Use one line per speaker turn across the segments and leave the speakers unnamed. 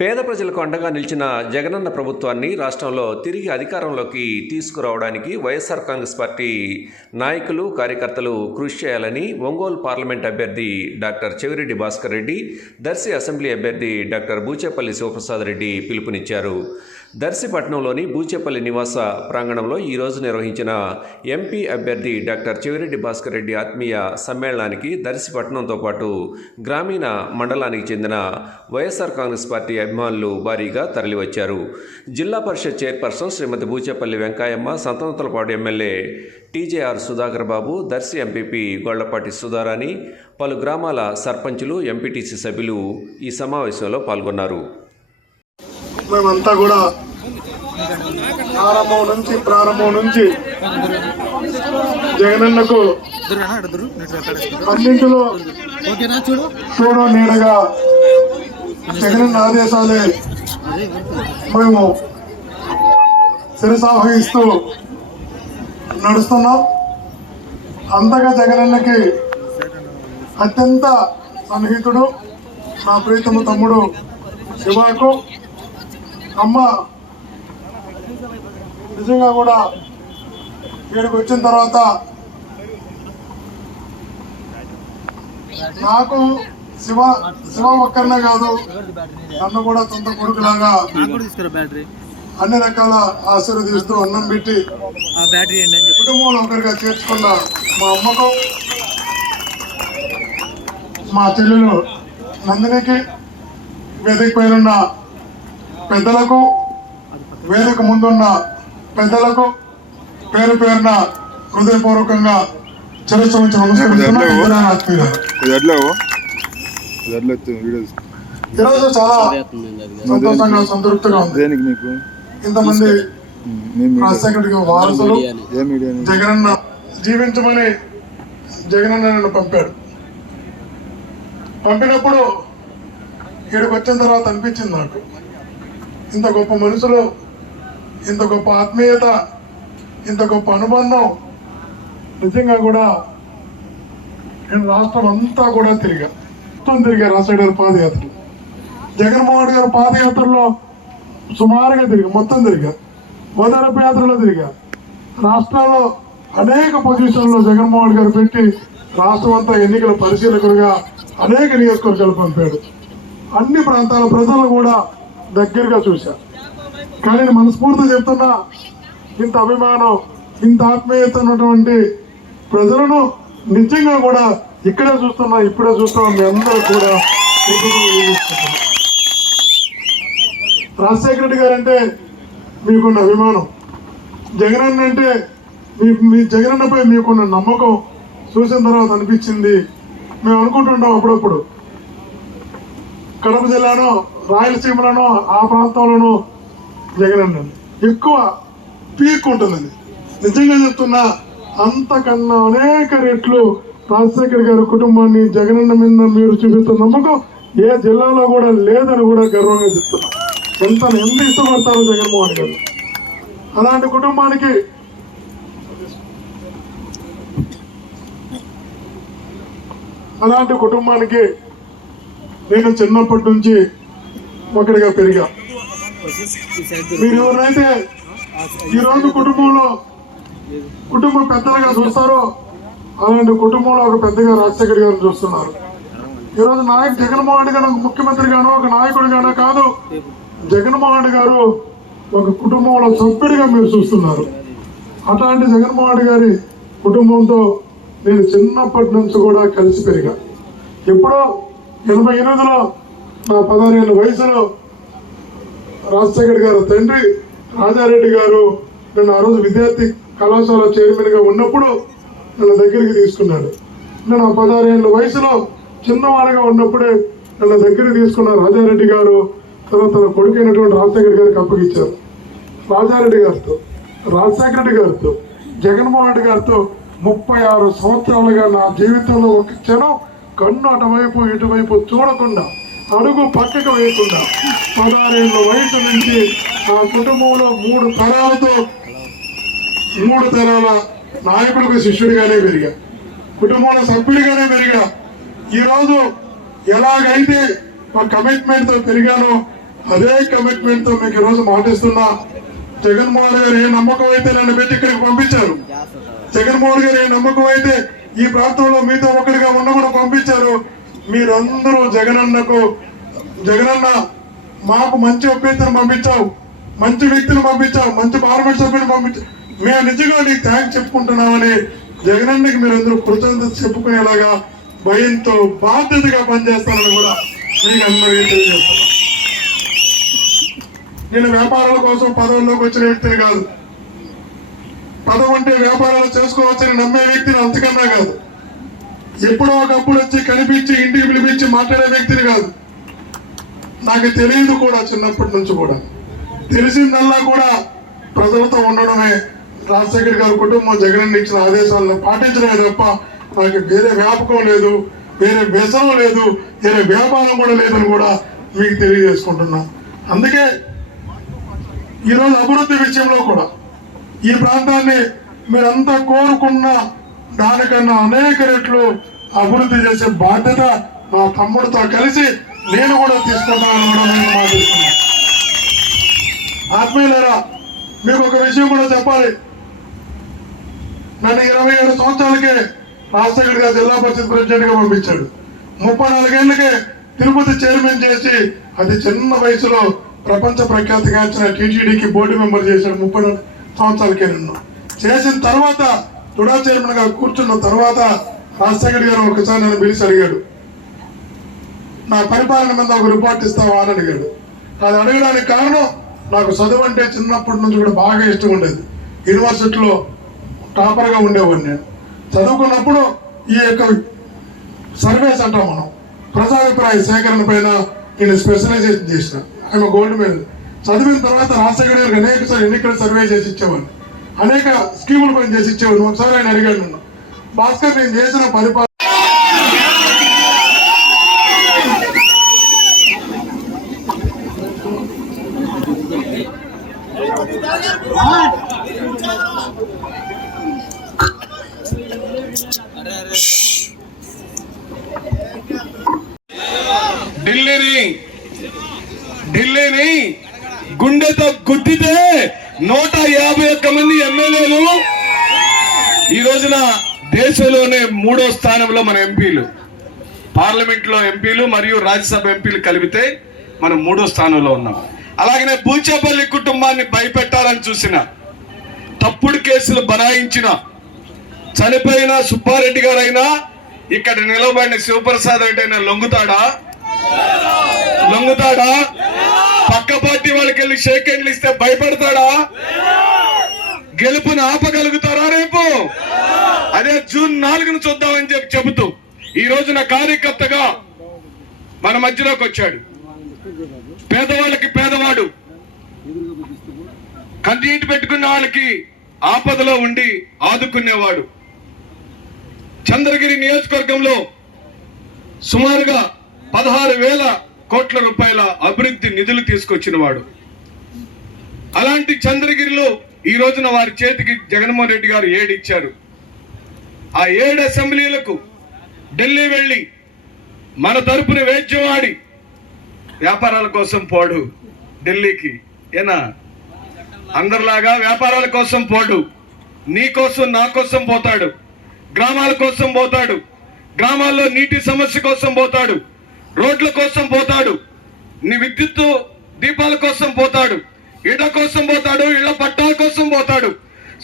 పేద ప్రజలకు అండగా నిలిచిన జగనన్న ప్రభుత్వాన్ని రాష్ట్రంలో తిరిగి అధికారంలోకి తీసుకురావడానికి వైఎస్ఆర్ కాంగ్రెస్ పార్టీ నాయకులు కార్యకర్తలు కృషి చేయాలని ఒంగోలు పార్లమెంట్ అభ్యర్థి డాక్టర్ చెవిరెడ్డి భాస్కర్ రెడ్డి దర్శి అసెంబ్లీ అభ్యర్థి డాక్టర్ బూచేపల్లి శివప్రసాద్ రెడ్డి పిలుపునిచ్చారు. దర్శిపట్నంలోని బూచేపల్లి నివాస ప్రాంగణంలో ఈరోజు నిర్వహించిన ఎంపీ అభ్యర్థి డాక్టర్ చెవిరెడ్డి భాస్కర్ రెడ్డి ఆత్మీయ సమ్మేళనానికి దర్శిపట్నంతో పాటు గ్రామీణ మండలానికి చెందిన వైఎస్ఆర్ కాంగ్రెస్ పార్టీ అభిమానులు భారీగా తరలివచ్చారు. Zilla Parishad chairperson Shrimati Buchepalli Venkayamma Santhanuthalapadu MLA TJR Sudhakar Babu Darsi MPP Gollapati Sudharani పలు గ్రామాల సర్పంచులు ఎంపీటీసీ సభ్యులు ఈ సమావేశంలో పాల్గొన్నారు.
మేమంతా కూడా ప్రారంభం నుంచి ప్రారంభం నుంచి జగనన్నకు అన్నింటిలో చూడు. నీడగా జగనన్న ఆదేశాలే. మేము శిరసావహిస్తూ నడుస్తున్నాం. అంతగా జగనన్నకి అత్యంత సన్నిహితుడు నా ప్రీతమ తమ్ముడు శివాకు. అమ్మ నిజంగా కూడా ఇక్కడికి వచ్చిన తర్వాత నాకు శివ శివ ఒక్కరినే కాదు నన్ను కూడా సొంత కొడుకులాగా అన్ని రకాల ఆశీర్వదిస్తూ అన్నం పెట్టి కుటుంబంలో ఒకరిగా చేర్చుకున్న మా అమ్మకు మా చెల్లెలు నందినికి వేదిక పైనున్న పెద్దలకు వేదిక ముందున్న పెద్దలకు పేరు పేరున హృదయపూర్వకంగా చరిత్ర ఉంచి
ఎట్లా
ఈరోజు చాలా సంతోషంగా సంతృప్తిగా ఉంది.
దేనికి మీకు?
ఇంతమంది వారసులు జగనన్న జీవించమని జగనన్న నన్ను పంపాడు. పంపినప్పుడు ఇక్కడికి వచ్చిన తర్వాత అనిపించింది నాకు. ఇంత గొప్ప మనుషులు ఇంత గొప్ప ఆత్మీయత ఇంత గొప్ప అనుబంధం నిజంగా కూడా నేను రాష్ట్రం అంతా కూడా తిరిగా. మొత్తం తిరిగా రాజశేఖర గారి పాదయాత్ర. జగన్మోహన్ గారు పాదయాత్రలో సుమారుగా తిరిగా మొత్తం తిరిగా ఓదారపు యాత్రలో తిరిగా రాష్ట్రంలో అనేక పొజిషన్లో జగన్మోహన్ గారు పెట్టి రాష్ట్రం అంతా ఎన్నికల పరిశీలకులుగా అనేక నియోజకవర్గాలు పంపాడు. అన్ని ప్రాంతాల ప్రజలను కూడా దగ్గరగా చూశారు. కానీ మనస్ఫూర్తి చెప్తున్నా ఇంత అభిమానం ఇంత ఆత్మీయత ఉన్నటువంటి ప్రజలను నిజంగా కూడా ఇక్కడే చూస్తున్నా ఇప్పుడే చూస్తున్నా మీ అందరూ కూడా రాజశేఖర రెడ్డి గారు అంటే మీకున్న అభిమానం. జగనన్న అంటే మీ మీ జగనన్నపై మీకున్న నమ్మకం చూసిన తర్వాత అనిపించింది. మేము అనుకుంటుంటాం అప్పుడప్పుడు. కడప జిల్లాలో రాయలసీమలోనో ఆ ప్రాంతంలోనో జగనన్న ఎక్కువ పీక్ ఉంటుందండి. నిజంగా చెప్తున్నా అంతకన్నా అనేక రెట్లు రాజశేఖర్ గారి కుటుంబాన్ని జగనన్న మీద మీరు చూపిస్తున్న నమ్మకం ఏ జిల్లాలో కూడా లేదని కూడా గర్వంగా చెప్తున్నా. ఎంత ఎంత ఇష్టపడతారో జగన్మోహన్ గారు? అలాంటి కుటుంబానికి అలాంటి కుటుంబానికి నేను చిన్నప్పటి నుంచి ఒకటిగా పెరిగా. మీరు ఎవరైతే ఈ రోజు కుటుంబంలో కుటుంబ పెద్దలుగా చూస్తారో అలాంటి కుటుంబంలో ఒక పెద్దగా రాజశేఖర్ గారు చూస్తున్నారు. ఈరోజు నాయక్ జగన్మోహన్ రెడ్డి గారు ఒక ముఖ్యమంత్రిగానో ఒక నాయకుడిగానో కాదు జగన్మోహన్ రెడ్డి గారు ఒక కుటుంబంలో సభ్యుడిగా మీరు చూస్తున్నారు. అట్లాంటి జగన్మోహన్ రెడ్డి గారి కుటుంబంతో నేను చిన్నప్పటి నుంచి కూడా కలిసి పెరిగా. ఎప్పుడో ఎనభై ఎనిమిదిలో నా పదహారేళ్ళ వయసులో రాజశేఖర్ గారు తండ్రి రాజారెడ్డి గారు నేను ఆ రోజు విద్యార్థి కళాశాల చైర్మన్గా ఉన్నప్పుడు నన్ను దగ్గరికి తీసుకున్నాడు. నేను ఆ పదహారేళ్ళ వయసులో చిన్నవాడిగా ఉన్నప్పుడే నన్ను దగ్గరికి తీసుకున్న రాజారెడ్డి గారు తర్వాత తన కొడుకైనటువంటి రాజశేఖర్ గారికి అప్పగించారు రాజారెడ్డి గారితో రాజశేఖర రెడ్డి గారితో జగన్మోహన్ రెడ్డి గారితో ముప్పై ఆరు సంవత్సరాలుగా నా జీవితంలో ఒక క్షణం కన్ను అటువైపు ఇటువైపు చూడకుండా అడుగు పక్కకు వేయకుండా పదహారేళ్ళ వయసు నుంచి నా కుటుంబంలో మూడు తరాలతో మూడు తరాల నాయకులకు శిష్యుడిగానే పెరిగా. కుటుంబంలో సభ్యుడిగానే పెరిగా. ఈరోజు ఎలాగైతే ఒక కమిట్మెంట్తో పెరిగానో అదే కమిట్మెంట్తో మీకు ఈరోజు మాటిస్తున్నా. జగన్మోహన్ గారు ఏ నమ్మకం అయితే నన్ను పెట్టి ఇక్కడికి పంపించారు? జగన్మోహన్ గారు ఏ నమ్మకం అయితే ఈ ప్రాంతంలో మీతో ఒకటిగా ఉండకుండా పంపించారు? మీరందరూ జగనన్నకు జగనన్న మాకు మంచి అభ్యర్థిని పంపించావు. మంచి వ్యక్తిని పంపించావు. మంచి పార్లమెంట్ సభ్యుని పంపించావు మేము నిజంగా నీకు థ్యాంక్స్ చెప్పుకుంటున్నామని జగనన్నకి మీరందరూ కృతజ్ఞత చెప్పుకునేలాగా భయంతో బాధ్యతగా పనిచేస్తానని కూడా మీకు అందరికీ తెలియజేస్తున్నాను నేను వ్యాపారాల కోసం పదవుల్లోకి వచ్చిన వ్యక్తిని కాదు. పదవి అంటే వ్యాపారాలు చేసుకోవచ్చని నమ్మే వ్యక్తిని అంతకన్నా కాదు. ఎప్పుడో ఒకప్పుడు వచ్చి కనిపించి ఇంటికి పిలిపించి మాట్లాడే వ్యక్తిని కాదు. నాకు తెలియదు కూడా చిన్నప్పటి నుంచి కూడా. తెలిసిందల్లా కూడా ప్రజలతో ఉండడమే రాజశేఖర్ గారి కుటుంబం జగన్ ఇచ్చిన ఆదేశాలను పాటించడమే తప్ప నాకు వేరే వ్యాపకం లేదు వేరే వ్యసనం లేదు వేరే వ్యాపారం కూడా లేదని కూడా మీకు తెలియజేసుకుంటున్నా. అందుకే ఈరోజు అభివృద్ధి విషయంలో కూడా ఈ ప్రాంతాన్ని మీరంతా కోరుకున్న దానికన్నా అనేక రెట్లు అభివృద్ధి చేసే బాధ్యత మా తమ్ముడితో కలిసి నేను కూడా తీసుకుంటానని కూడా నేను మాటిస్తున్నాను. మీకు ఒక విషయం కూడా చెప్పాలి. నన్ను ఇరవై ఏడు సంవత్సరాలకే రాజశేఖర్ గారు జిల్లా పరిషత్ ప్రెసిడెంట్గా పంపించాడు. ముప్పై నాలుగేళ్ళకే తిరుపతి చైర్మన్ చేసి అది చిన్న వయసులో ప్రపంచ ప్రఖ్యాతిగాంచిన టీటీడీకి బోర్డు మెంబర్ చేశాడు ముప్పై నాలుగు సంవత్సరాలకే నన్ను. చేసిన తర్వాత తుడా చైర్మన్గా కూర్చున్న తర్వాత రాజశేఖర్ గారు ఒకసారి నన్ను పిలిచి అడిగాడు. నా పరిపాలన మీద ఒక రిపోర్ట్ ఇస్తావా అని అడిగాడు. అది అడగడానికి కారణం నాకు చదువు అంటే చిన్నప్పటి నుంచి కూడా బాగా ఇష్టం ఉండేది. యూనివర్సిటీలో టాపర్గా ఉండేవాడిని. నేను చదువుకున్నప్పుడు ఈ యొక్క సర్వేస్ అంటాం మనం ప్రజాభిప్రాయ సేకరణ పైన నేను స్పెషలైజేషన్ చేసిన. ఆయన గోల్డ్ మెడల్. చదివిన తర్వాత రాజశేఖర్ గారికి అనేక సార్ ఎన్నికల సర్వే చేసి ఇచ్చేవాడిని. అనేక స్కీములు పని చేసి ఇచ్చేవాడిని. ఒకసారి ఆయన అడిగాడు నన్ను భాస్కర్ నేను చేసిన పరిపాలన
ఢిల్లీని ఢిల్లీని గుండెతో గుద్దితే నూట యాభై ఒక్క మంది ఎమ్మెల్యేలు. ఈ రోజున దేశంలోనే మూడో స్థానంలో మన ఎంపీలు. పార్లమెంట్లో ఎంపీలు మరియు రాజ్యసభ ఎంపీలు కలిపితే మనం మూడో స్థానంలో ఉన్నాం. అలాగనే బూచేపల్లి కుటుంబాన్ని భయపెట్టాలని చూసిన తప్పుడు కేసులు బనాయించిన చనిపోయిన సుబ్బారెడ్డి గారైనా ఇక్కడ నిలబడిన శివప్రసాద్ రెడ్డి అయినా లొంగుతాడా? లొంగుతాడా? పక్క పార్టీ వాళ్ళకి వెళ్ళి షేక్ హ్యాండ్లు ఇస్తే భయపడతాడా? గెలుపుని ఆపగలుగుతారా రేపు? అదే జూన్ నాలుగును చూద్దామని చెప్పి చెబుతూ ఈ రోజున కార్యకర్తగా మన మధ్యలోకి వచ్చాడు. పేదవాళ్ళకి పేదవాడు. కన్నీటి పెట్టుకున్న వాళ్ళకి ఆపదలో ఉండి ఆదుకునేవాడు. చంద్రగిరి నియోజకవర్గంలో సుమారుగా పదహారు వేల కోట్ల రూపాయల అభివృద్ధి నిధులు తీసుకొచ్చిన వాడు. అలాంటి చంద్రగిరిలో ఈ రోజున వారి చేతికి జగన్మోహన్ రెడ్డి గారు ఏడు ఇచ్చారు. ఆ ఏడు అసెంబ్లీలకు ఢిల్లీ వెళ్ళి మన తరపున వేద్యం ఆడి వ్యాపారాల కోసం పోడు ఢిల్లీకి. ఏనా? అందరిలాగా వ్యాపారాల కోసం పోడు. నీ కోసం నా కోసం పోతాడు. గ్రామాల కోసం పోతాడు. గ్రామాల్లో నీటి సమస్య కోసం పోతాడు. రోడ్ల కోసం పోతాడు. నీ విద్యుత్ దీపాల కోసం పోతాడు. ఇళ్ళ కోసం పోతాడు ఇళ్ళ పట్టాల కోసం పోతాడు.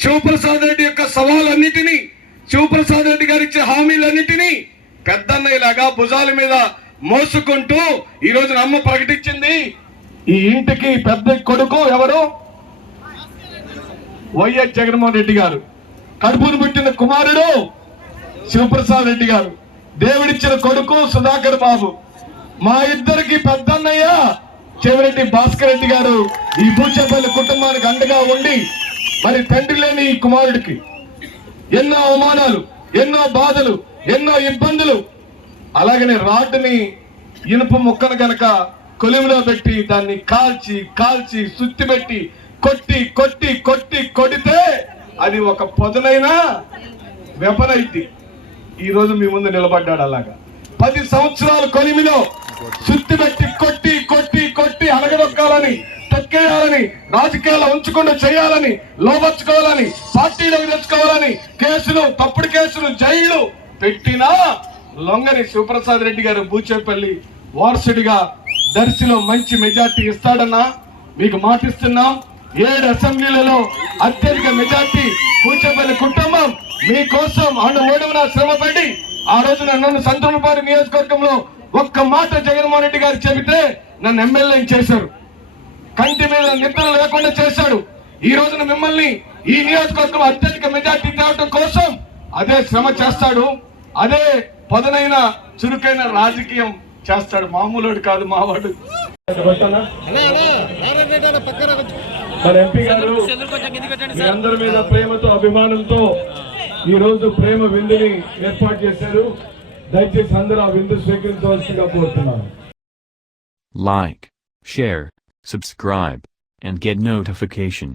శివప్రసాద్ రెడ్డి యొక్క సవాళ్ళన్నిటినీ శివప్రసాద్ రెడ్డి గారు ఇచ్చే హామీలన్నిటినీ పెద్దన్నయ్యలాగా భుజాల మీద మోసుకుంటూ ఈ రోజు అమ్మ ప్రకటించింది. ఈ ఇంటికి పెద్ద కొడుకు ఎవరు? వైఎస్ జగన్మోహన్ రెడ్డి గారు. కడుపును పుట్టిన కుమారుడు శివప్రసాద్ రెడ్డి గారు. దేవుడిచ్చిన కొడుకు సుధాకర్ బాబు. మా ఇద్దరికి పెద్దన్నయ్య చెవిరెడ్డి భాస్కర్ రెడ్డి గారు ఈ భూచేపల్లి కుటుంబానికి అండగా ఉండి మరి తండ్రి లేని ఈ కుమారుడికి ఎన్నో అవమానాలు ఎన్నో బాధలు ఎన్నో ఇబ్బందులు అలాగనే రాడ్డుని ఇనుప ముక్కను గనక కొలిమిలో పెట్టి దాన్ని కాల్చి కాల్చి సుత్తి పెట్టి కొట్టి కొట్టి కొట్టి కొడితే అది ఒక పొదనైనా వెపనైద్ది. ఈ రోజు మీ ముందు నిలబడ్డాడు అలాగా. పది సంవత్సరాలు కొలిమిలో సుత్తి పెట్టి కొట్టి కొట్టి కొట్టి అలగదొక్కాలని తొక్కేయాలని రాజకీయాలు ఉంచకుండా చేయాలని లోపరుచుకోవాలని పార్టీలోకి తెచ్చుకోవాలని కేసులు తప్పుడు కేసులు జైలు పెట్టినా లొంగని శివప్రసాద్ రెడ్డి గారు బూచేపల్లి వారసుడిగా దర్శిలో మంచి మెజార్టీ ఇస్తాడన్నా మీకు మాటిస్తున్నాం. ఏడు అసెంబ్లీలలో అత్యధిక మెజార్టీ మీకోసం ఆడ ఓడిన శ్రమపడి ఆ రోజున నన్ను సంతోషపాడు నియోజకవర్గంలో ఒక్క మాట జగన్మోహన్ రెడ్డి గారు చెబితే నన్ను ఎమ్మెల్యే చేశారు. కంటి మీద నిద్ర లేకుండా చేశాడు. ఈ రోజున మిమ్మల్ని ఈ నియోజకవర్గం అత్యధిక మెజార్టీ తేవడం కోసం అదే శ్రమ చేస్తాడు. అదే పదునైన చురుకైన రాజకీయం చేస్తాడు. మామూలుడు కాదు మావాడు. మన ఎంపీ గారు మీ అందరి మీద ప్రేమతో అభిమానంతో ఈ రోజు ప్రేమ విందుని ఏర్పాటు చేశారు దయచేసి అందరూ ఆ విందు స్వీకరించవలసిందిగా కోరుతున్నాను
Like, share, subscribe, and get notification.